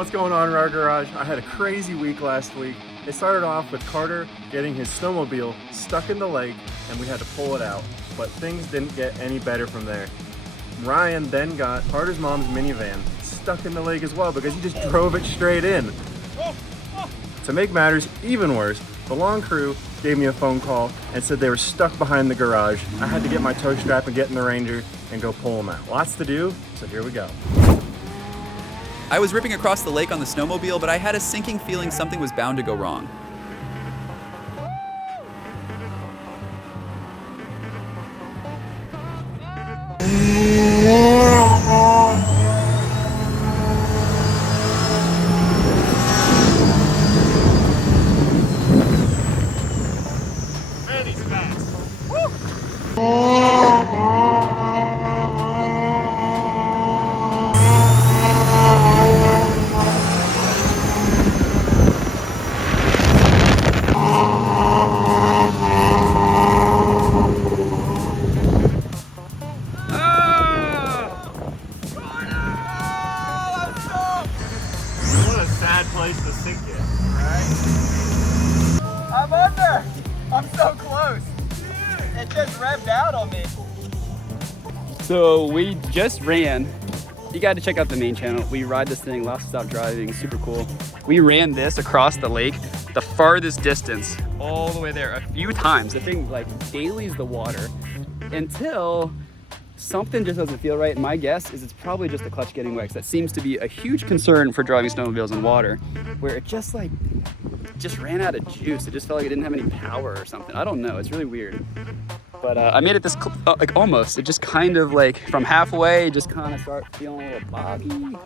What's going on in our garage? I had a crazy week last week. It started off with Carter getting his snowmobile stuck in the lake and we had to pull it out, but things didn't get any better from there. Ryan then got Carter's mom's minivan stuck in the lake as well because he just drove it straight in. To make matters even worse, the lawn crew gave me a phone call and said they were stuck behind the garage. I had to get my tow strap and get in the Ranger and go pull them out. Lots to do, so here we go. I was ripping across the lake on the snowmobile, but I had a sinking feeling something was bound to go wrong. Man, he's fast. Place to sink it, right? I'm under! I'm so close! It just revved out on me. So we just ran. You got to check out the main channel. We ride this thing, lost stop driving, super cool. We ran this across the lake, the farthest distance, all the way there a few times. The thing like dailies the water until something just doesn't feel right. My guess is it's probably just the clutch getting wet. That seems to be a huge concern for driving snowmobiles in water, where it just ran out of juice. It just felt like it didn't have any power or something. I don't know, it's really weird. But I made it this, like almost, it just kind of like from halfway, just kind of start feeling a little boggy.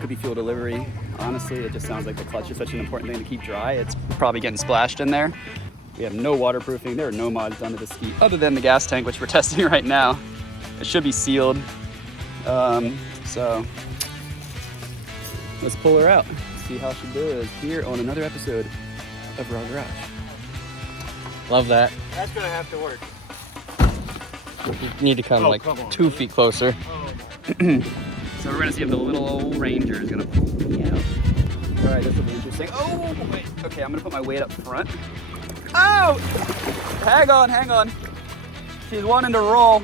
Could be fuel delivery. Honestly, it just sounds like the clutch is such an important thing to keep dry. It's probably getting splashed in there. We have no waterproofing. There are no mods done to the ski other than the gas tank, which we're testing right now. It should be sealed. So let's pull her out, see how she does here on another episode of Raw Garage. Love that. That's gonna have to work. You need to come like 2 feet closer. So we're gonna see if the little old Ranger is gonna pull me out. All right, this will be interesting. Oh, wait. Okay, I'm gonna put my weight up front. Oh! Hang on. She's wanting to roll.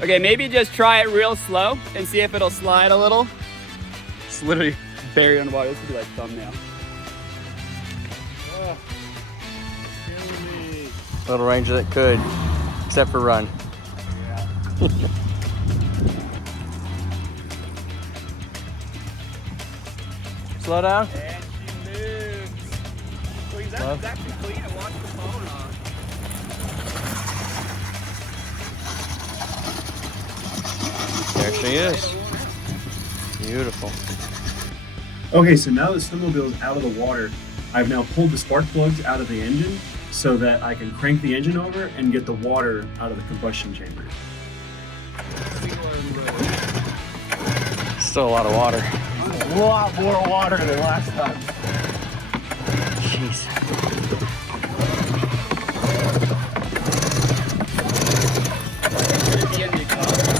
Okay, maybe just try it real slow and see if it'll slide a little. It's literally buried underwater. This could be like thumbnail. Oh, killing me. Little Ranger that could, except for run. Yeah. Slow down. And she moves. Well, he's actually clean and watch the phone on. There she is. Beautiful. Okay, so now the snowmobile is out of the water, I've now pulled the spark plugs out of the engine so that I can crank the engine over and get the water out of the combustion chamber. Still a lot of water. A lot more water than last time. Jeez.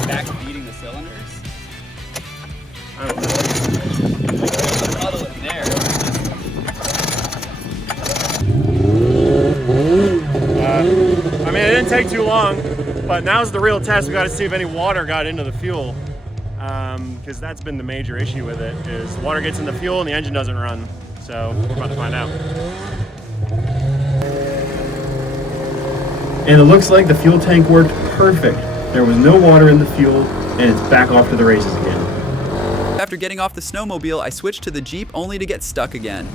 Back feeding the cylinders. I don't know. Puddle in there. I mean, it didn't take too long, but now's the real test. We got to see if any water got into the fuel, because that's been the major issue with it, is water gets in the fuel and the engine doesn't run. So we're about to find out. And it looks like the fuel tank worked perfect. There was no water in the fuel, and it's back off to the races again. After getting off the snowmobile, I switched to the Jeep only to get stuck again.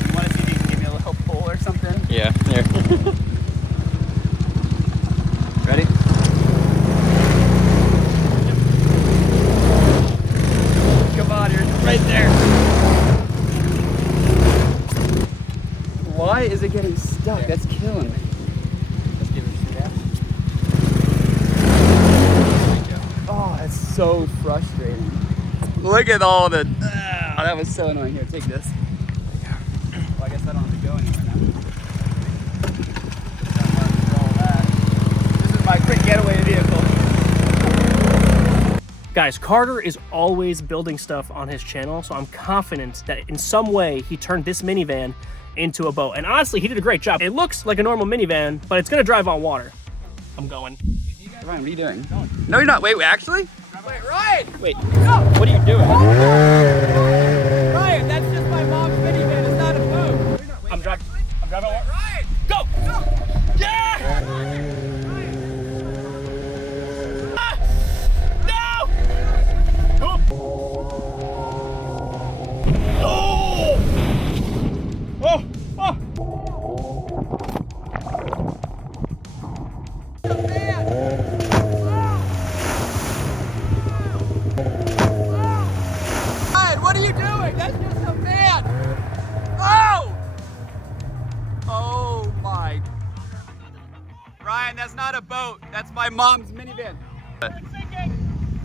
You want to see if you can give me a little pull or something? Yeah, here. Ready? Come on, you're right there. Why is it getting stuck? That's killing me. Let's give it a gas. Oh, that's so frustrating. Look at all the. Oh, that was so annoying. Here, take this. Well, I guess I don't have to go Guys, Carter is always building stuff on his channel, so I'm confident that in some way he turned this minivan into a boat. And honestly, he did a great job. It looks like a normal minivan, but it's gonna drive on water. I'm going. Ryan, what are you doing? No, you're not. Wait, actually? Wait, Ryan! Wait, No! what are you doing? Ryan, that's just my mom's minivan. It's not a boat. I'm driving on water. Ryan! Go! Yeah! Ah! No! Oh! Oh! Oh! Ryan, what are you doing? That's just a van. Oh! Oh my. Ryan, that's not a boat. That's my mom's minivan.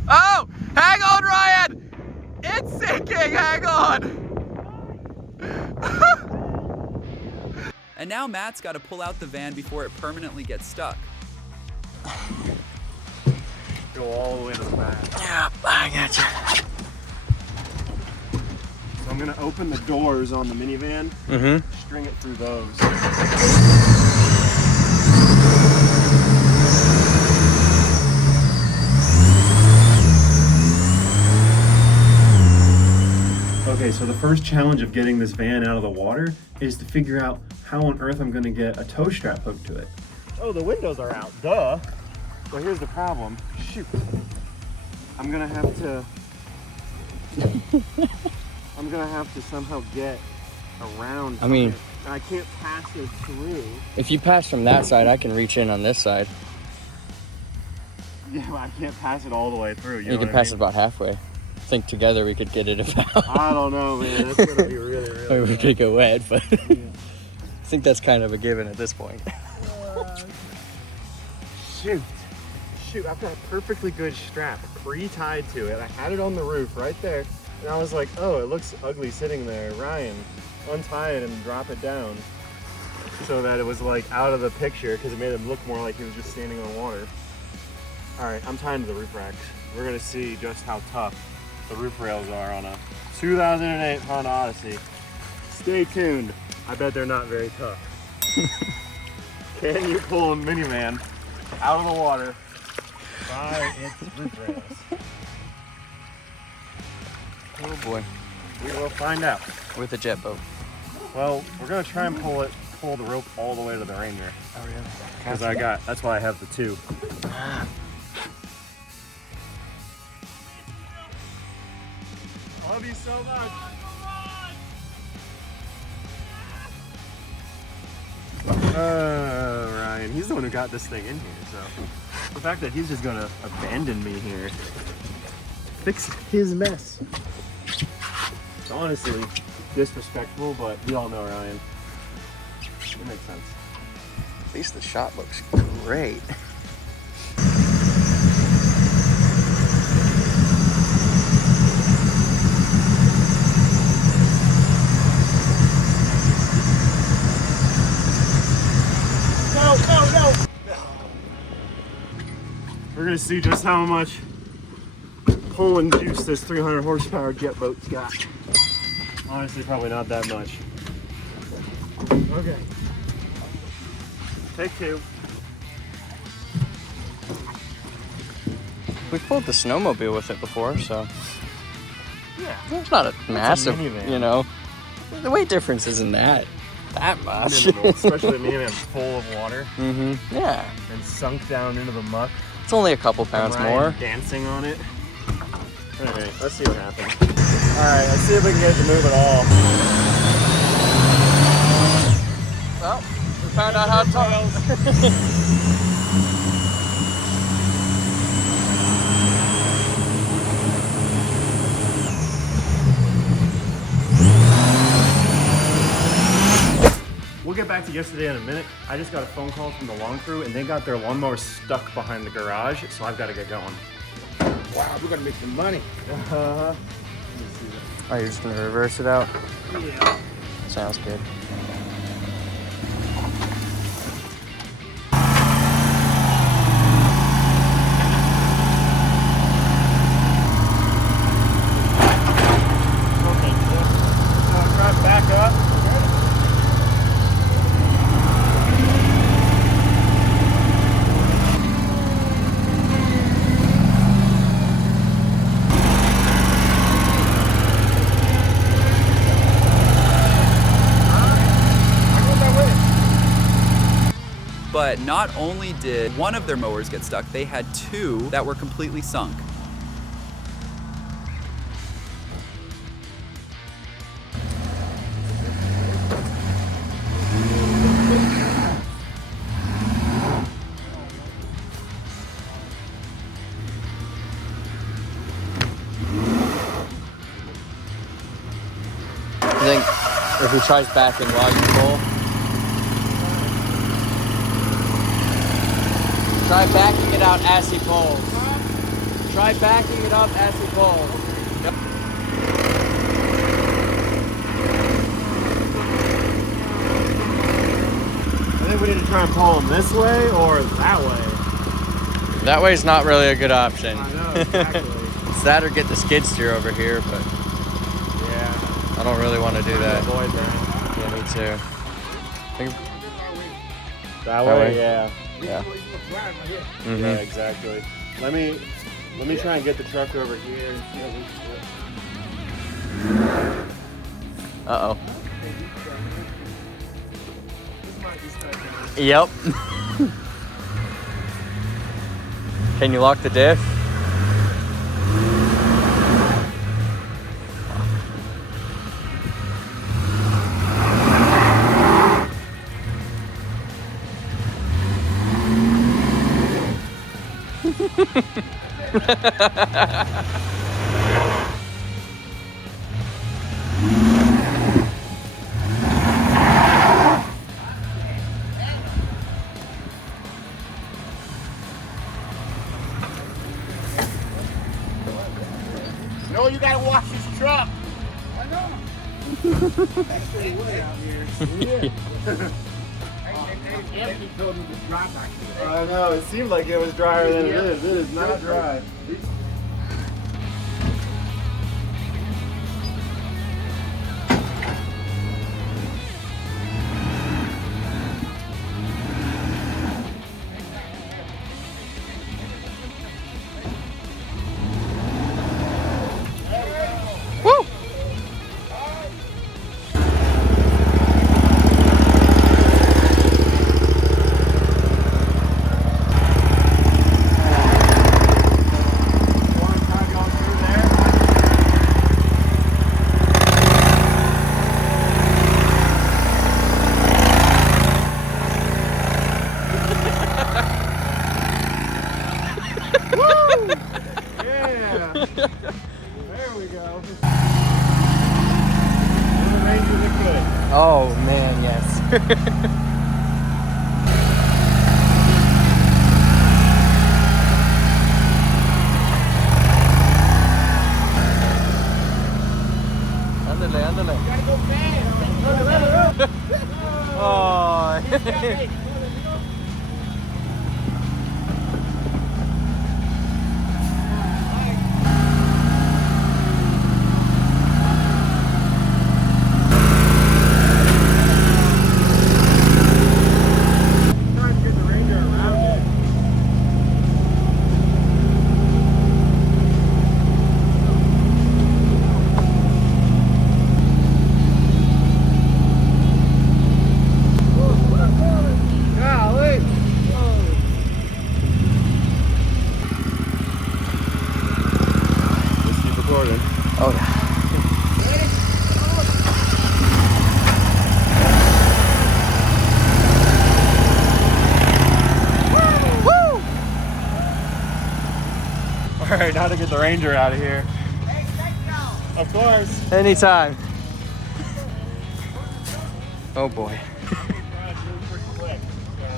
Oh! Hang on, Ryan! It's sinking! Hang on! And now Matt's got to pull out the van before it permanently gets stuck. Go all the way to the back. Yeah, I gotcha. So I'm gonna open the doors on the minivan, string it through those. Okay, so the first challenge of getting this van out of the water is to figure out how on earth I'm gonna get a tow strap hooked to it. Oh, the windows are out, duh. But here's the problem. Shoot. I'm gonna have to somehow get around. I mean, and I can't pass it through. if you pass from that side, I can reach in on this side. Yeah, but I can't pass it all the way through. You can pass it about halfway. I think together we could get it about. I don't know, man. That's gonna be really, really. We could get wet, but I think that's kind of a given at this point. Shoot, I've got a perfectly good strap pre-tied to it. I had it on the roof right there. And I was like, oh, it looks ugly sitting there. Ryan, untie it and drop it down so that it was like out of the picture because it made him look more like he was just standing on water. All right, I'm tying to the roof racks. We're gonna see just how tough the roof rails are on a 2008 Honda Odyssey. Stay tuned. I bet they're not very tough. Can you pull a minivan out of the water by its roof rails? Oh boy, We will find out. with a jet boat. Well, we're gonna try and pull the rope all the way to the Ranger. Oh really? Because that's why I have the two. Love you so much. Ryan, he's the one who got this thing in here, so the fact that he's just gonna abandon me here, fix his mess. It's honestly disrespectful, but we all know Ryan. It makes sense. At least the shot looks great. No. We're gonna see just how much pulling juice this 300 horsepower jet boat's got. Honestly, probably not that much. Okay. Take two. We've pulled the snowmobile with it before, so Yeah. it's not a massive, minivan. you know. The weight difference isn't that much. Minimal, especially a minivan full of water Yeah, and sunk down into the muck. it's only a couple pounds Ryan more. dancing on it. Alright, let's see what happens. Alright, let's see if we can get it to move at all. Well, we found out how tall. We'll get back to yesterday in a minute. I just got a phone call from the lawn crew and they got their lawnmower stuck behind the garage, so I've got to get going. Wow, we're gonna make some money. Uh-huh. Oh, you're just gonna reverse it out? Yeah. Sounds good. But not only did one of their mowers get stuck, they had two that were completely sunk. I think if he tries backing while you pull. Try backing it out as he pulls. Try backing it up as he pulls. Yep. I think we need to try and pull them this way or that way. That way's not really a good option. I know, exactly. It's that or get the skid steer over here, but Yeah. I don't really want to do that. Avoid that. Yeah, me too. That That way, way? yeah. Yeah. Mm-hmm. Yeah, exactly. Let me try and get the truck over here. Uh-oh. Yep. Can you lock the diff? No, you gotta wash this truck. I know. That's pretty way out here. Anthony told me to drive back there. I know, it seemed like it was drier than it is. It is not dry. Oh man, yes. Ándale, ándale. Oh. Oh yeah. All right, now to get the Ranger out of here. Of course. Anytime. Oh boy.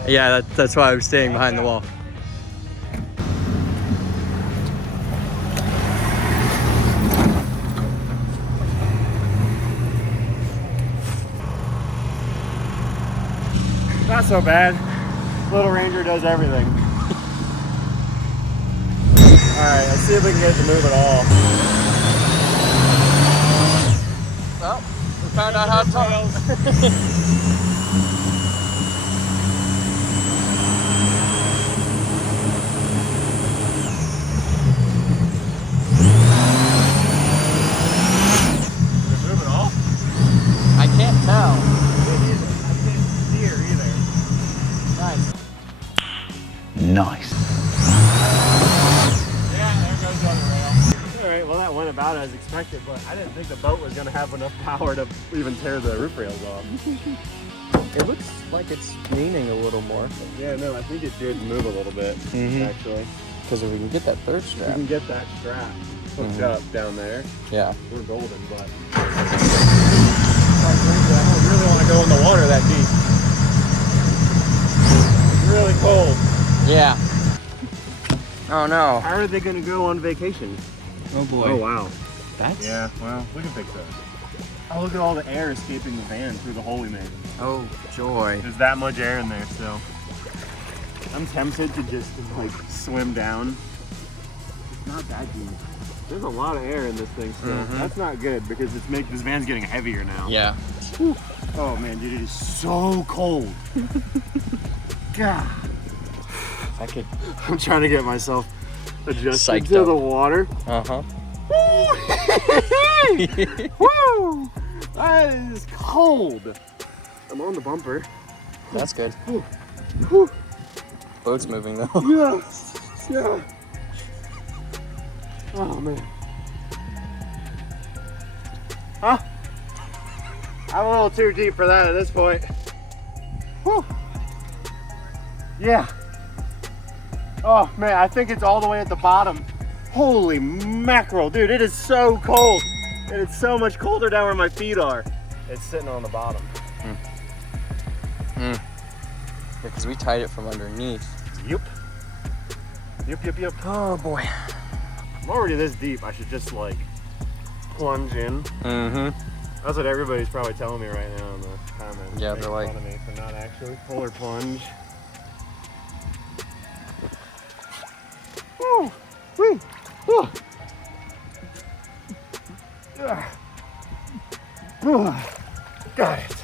Yeah, that's why I was staying behind the wall. Not so bad. Little Ranger does everything. Alright, let's see if we can get it to move at all. Well, we found out how to Move at all? I can't tell. I can't steer either. Nice. Nice. All right, well that went about as expected, but I didn't think the boat was gonna have enough power to even tear the roof rails off. It looks like it's leaning a little more. Yeah, no, I think it did move a little bit, actually. Because if we can get that third We strap. can get that strap hooked up down there. Yeah. We're golden, but I don't really want to go in the water that deep. It's really cold. Yeah. Oh no. How are they gonna go on vacation? Oh boy. Oh wow. That's. Yeah, well, we can fix that. Oh, look at all the air escaping the van through the hole we made. Oh joy. There's that much air in there still. I'm tempted to just like swim down. It's not that deep. There's a lot of air in this thing still. That's not good because this van's getting heavier now. Yeah. Oh man, dude, it is so cold. God. I'm trying to get myself adjusted Psyched to up. the water. Uh-huh. Woo! That is cold. I'm on the bumper. That's good. Whew. Boat's moving though. Yeah. Yeah. Oh man. Huh? I'm a little too deep for that at this point. Whew. Yeah. Oh man, I think it's all the way at the bottom. Holy mackerel, dude, it is so cold. And it's so much colder down where my feet are. It's sitting on the bottom. Because we tied it from underneath. Yep. Yep. Oh boy. I'm already this deep. I should just like plunge in. That's what everybody's probably telling me right now in the comments. Yeah, Making they're like- fun of me for not actually polar plunge. Woo! Woo! Woo! Got it.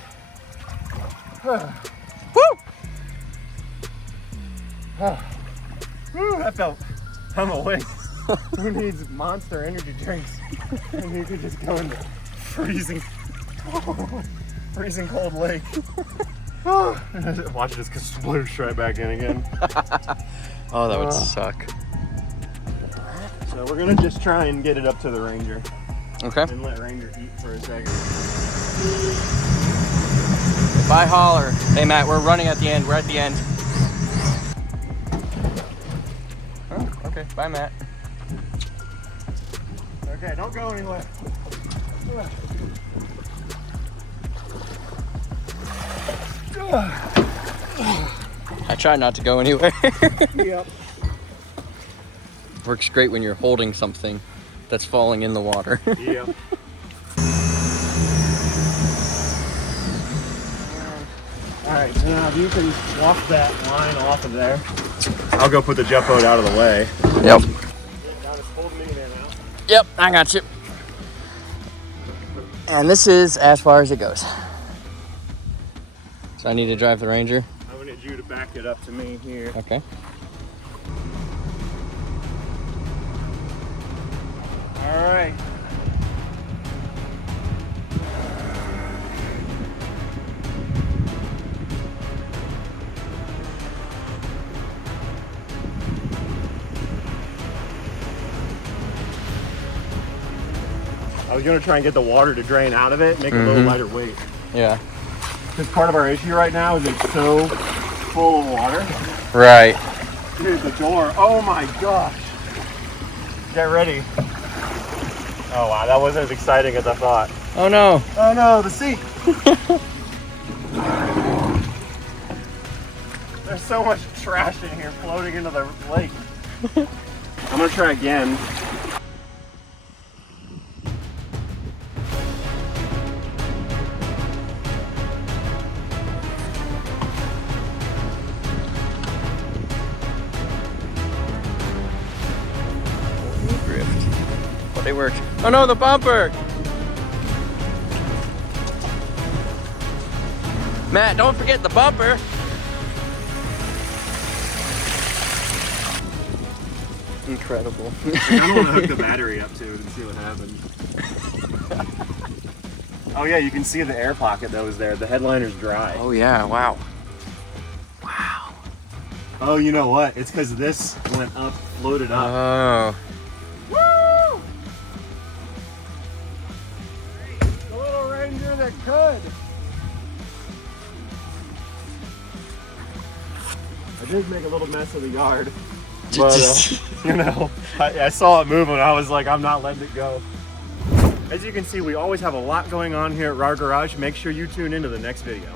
Woo! That felt. I'm awake. Who needs Monster energy drinks? And you could just go in the freezing cold lake. Watch this sploosh right back in again. Oh, that would suck. So we're gonna just try and get it up to the Ranger Okay. and let Ranger eat for a second. If I holler, hey Matt, we're running at the end. We're at the end. Oh, okay. Bye, Matt. Okay, don't go anywhere. I try not to go anywhere. Yep. Works great when you're holding something that's falling in the water. Yep. Alright, so now if you can walk that line off of there, I'll go put the jet boat out of the way. Yep. Now just pull the minivan out. Yep, I got you. And this is as far as it goes. So I need to drive the Ranger. I'm gonna need you to back it up to me here. Okay. Alright. I was gonna try and get the water to drain out of it, make it a little lighter weight. Yeah. Because part of our issue right now is it's so full of water. Right. Dude, the door, oh my gosh. Get ready. Oh wow, that wasn't as exciting as I thought. Oh no. Oh no, the seat. There's so much trash in here floating into the lake. I'm gonna try again. But they work. Oh no, the bumper! Matt, don't forget the bumper. Incredible. I don't want to hook the battery up to it and see what happens. Oh yeah, you can see the air pocket that was there. The headliner's dry. Oh yeah, wow. Wow. Oh, you know what? It's because this went up, floated up. Oh. Woo! The little Ranger that could. I did make a little mess of the yard, but you know, I saw it moving. I was like, I'm not letting it go. As you can see, we always have a lot going on here at our garage. Make sure you tune into the next video.